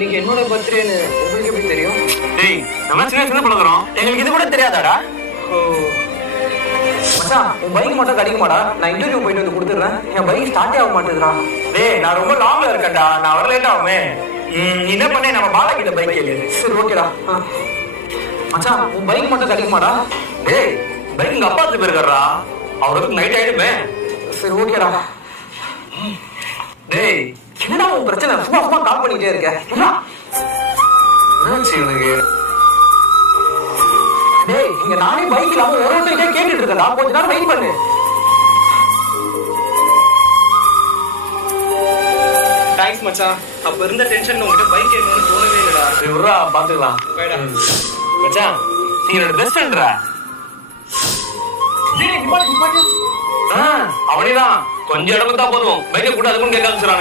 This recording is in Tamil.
இன்னைக்கு என்னோட பர்த்டேன்னு உங்களுக்கு எப்படி தெரியும்? டேய் நம்ம சின்ன பழகுறோம், எங்களுக்கு இது கூட தெரியாதாடா? ஓ மச்சான், உன் பைக் மட்டும் கிடைக்குமாடா? நான் இன்டர்வியூ போயிட்டு வந்து கொடுத்துட்றேன். என் பைக் ஸ்டார்ட்டே ஆக மாட்டேதுடா. டேய் நான் ரொம்ப லாங்ல இருக்கேன்டா, நான் வர லேட் ஆகுமே. நீ என்ன பண்ணே, நம்ம பாலா கிட்ட பைக் கேளு. சரி ஓகேடா. மச்சான், உன் பைக் மட்டும் கிடைக்குமாடா? டேய் பைக் எங்க அப்பா எடுத்து போயிருக்காரா, அவருக்கு நைட் ஆயிடுமே. சரி ஓகேடா. டேய் என்னடா உன் பிரச்சனை? சும்மா சும்மா கால் பண்ணிட்டே இருக்க. என்னாச்சு இவனுக்கு? டேய் இங்க நானே பைக் இல்லாம ஒருத்தருக்கே கேட்டுட்டு இருக்கேன்டா, கொஞ்ச நேரம் வெயிட் பண்ணு. தேங்க்ஸ் மச்சான். அப்ப இருந்த டென்ஷன் உங்ககிட்ட பைக் கேட்கணும்னு தோணவே இல்லடா. விட்றா பாத்துக்கலாம். போய்டா. மச்சான் நீ என்னோட பெஸ்ட் ஃப்ரெண்ட்ரா. அவனேதான் கொஞ்சம் இடம் தான் போதும், பைக்கை கூட அதுக்கும் கேட்க ஆரம்பிச்சிடறாங்க.